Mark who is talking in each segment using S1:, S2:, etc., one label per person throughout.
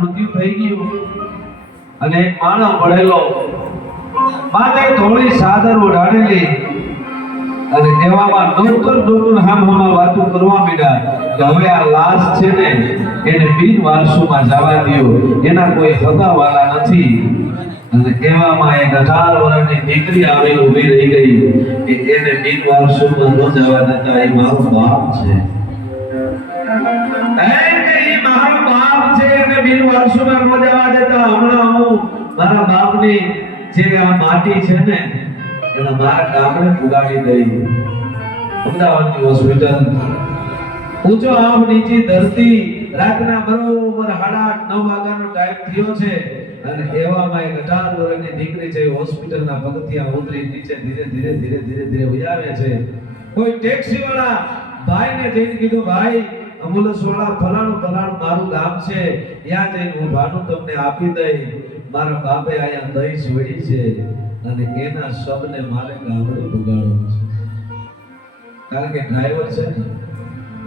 S1: મૃત્યુ થઈ ગયું. અને એક માણસ પડેલો. માથે થોડી સાદર ઓઢાડેલી અને એવામાં ડોક્ટર ડોક્ટર હામ હામા વાતો કરવા માંડ્યા કે હવે આ લાશ છે ને એને બિન વારસુમાં જવા દો એના કોઈ હગાવાલા નથી. અને એવામાં એક હજાર વર્ષની દીકરી આવી ઊભી રહી ગઈ કે એને બિન વારસુમાં ન જવા દેતા એ મારો બાપ છે. વારસુમાં ન જવા દેતા હમણાં હું મારા બાપની જે આ માટી છે ને, એના મારા ગામડે ઉગાડી દઈ. અમદાવાદની હોસ્પિટલ. ઊંચો આમ નીચી ધરતી, રાતના બરોબર સાડા આઠ, નવ વાગ્યાનો ટાઈમ થયો છે. અને એવામાં એક અઢાર વર્ષની દીકરી છે હોસ્પિટલના પગથિયા ઉતરી નીચે ધીરે ધીરે ધીરે ધીરે ધીરે ઉજાવે છે. કોઈ ટેક્સી વાળા ભાઈને જઈને કીધું, ભાઈ એમ્બ્યુલન્સ વાળા ફલાણું ફલાણું મારું ગામ છે. ત્યાં જઈને હું ભાનું તમને આપી દઈ. મારા બાપે આયા દહીં જોડી છે અને એના શબને મારે ગામડે પુગાડવો છે. કારણ કે ડ્રાઈવર છે ને,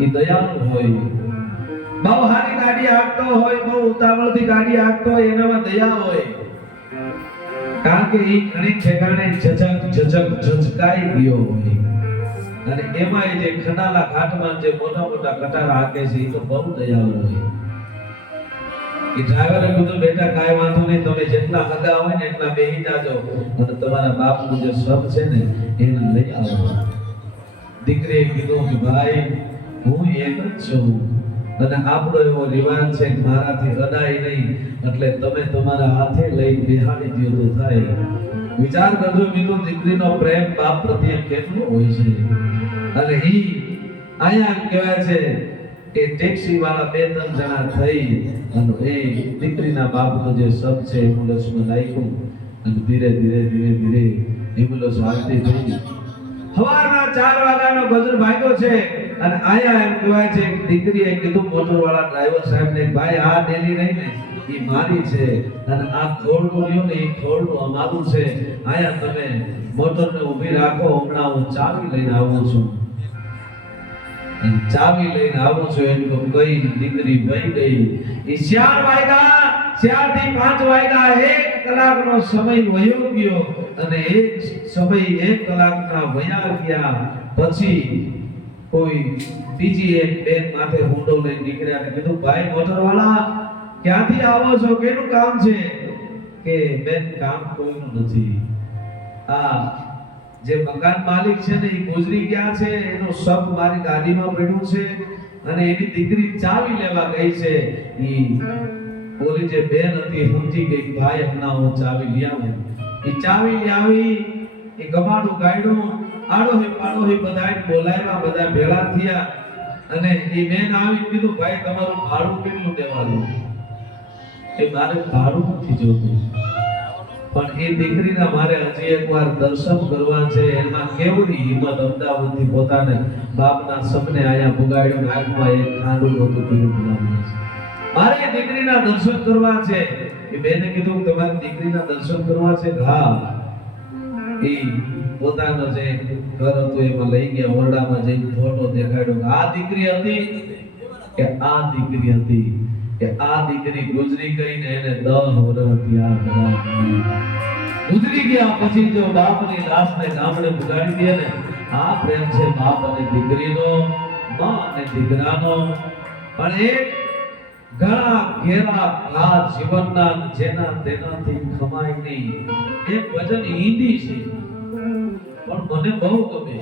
S1: એ દયાળુ હોય. બહુ સારી ગાડી હાંકતો હોય, બહુ ઉતાવળથી ગાડી હાંકતો હોય, એનામાં દયા હોય. કારણ કે એ ઘણી ઠેકાણે જજક જજક જજકાઈ ગયો હોય. અને એમાં જે ખનાલા ઘાટમાં જે મોટા મોટા કટારા હાકે છે એ તો બહુ દયાળુ હોય. એ ડ્રાઈવરે કીધું, બેટા, કાંઈ વાંધો નહીં, તમે જેટલા હગા હોય ને એટલા બેહી જાજો. અને તમારા બાપનું જે સબ છે ને, એને લઈ આવો. દીકરીએ કીધું કે, ભાઈ, હું એક છું. અને આપણો એવો રિવાજ છે કે મારાથી અડાય નહીં. એટલે તમે તમારા હાથે લઈ બેહાડી દો તો થાય. વિચાર કરજો મિત્રો, દીકરીનો પ્રેમ બાપ પ્રત્યે કેટલો હોય છે. અને હી અહીંયા કહેવાય છે કે ટેક્સી વાળા બે ત્રણ જણા થઈ અને એ દીકરીના બાપનો જે શબ છે, એમ્બ્યુલન્સમાં નાખ્યું અને ધીરે ધીરે ધીરે ધીરે એમ્બ્યુલન્સ હાલતી થઈ સવારના ચાર વાગ્યાનો ગજર ભાગ્યો છે અને આયા એમ કહેવાય છે દીકરીએ કીધું મોટર વાળા ડ્રાઈવર સાહેબ ને ભાઈ, આ ડેલી નહીં ને. મારી છે. અને આ ખોરડું રહ્યું ને એ ખોરડું અમારું છે. આયા તમે મોટરને ઊભી રાખો, હમણાં હું ચાવી લઈને આવું છું. ચાવી લઈને આવું છું એટલું કઈ દીકરી વહી ગઈ. એ ચાર વાગ્યા ચારથી પાંચ વાગ્યા એક કલાકનો સમય વયો ગયો અને એક સમય એક કલાકના વયા ગયા. પછી કોઈ બીજી એક બેન માથે હુંડો લઈને નીકળ્યા અને કીધું, ભાઈ મોટર વાળા ક્યાંથી આવો છો? કેનું કામ છે? કે બેન, કામ કોઈનું નથી. આ જે મકાન માલિક છે ને એ ગોજરી ક્યાં છે. એનો શબ મારી ગાડીમાં પડ્યું છે અને એની દીકરી ચાવી લેવા ગઈ છે. એ બોલી જે બેન હતી સમજી ગઈ, ભાઈ, હમણાં હું ચાવી લઈ આવું. એ ચાવી આવી, એ ગમાડું ગાયડું આડો હે પાડો હે બધાય બોલાવ્યા, બધા ભેળા થયા. અને એ બેન આવી કીધું, ભાઈ, તમારું ભાડું કેટલું દેવાનું? એ મારે ભાડું નથી જોતું. પણ એ દીકરીના મારે હજી એકવાર દર્શન કરવા છે, એમાં કેવડી હિંમત અમદાવાદથી પોતાને બાપના સપને આયા પુગાડ્યું આગમાં એક ખાંડું નહોતું પીળું બનાવ્યું છે મારે દીકરીના દર્શન કરવા છે. એ બેને કીધું તમારી દીકરીના દર્શન કરવા છે? હા. એ પોતાનો જે ઘર હતું એમાં લઈ ગયા, ઓરડામાં જઈને ફોટો દેખાડ્યો. આ દીકરી હતી કે આ દીકરી હતી? કે આ દીકરી ગુજરી ગઈ ને એને દસ વર્ષ ત્યાં ગુજરી ગયા પછી જો બાપની લાશને ગામડે પુગાડી દે ને, આ પ્રેમ છે બાપ અને દીકરીનો, મા અને દીકરાનો. પણ એક ઘણા ઘેરા આ જીવનના જેના તેનાથી ખમાય નહીં. એક વજન હિન્દી છે. પણ મને બહુ ગમે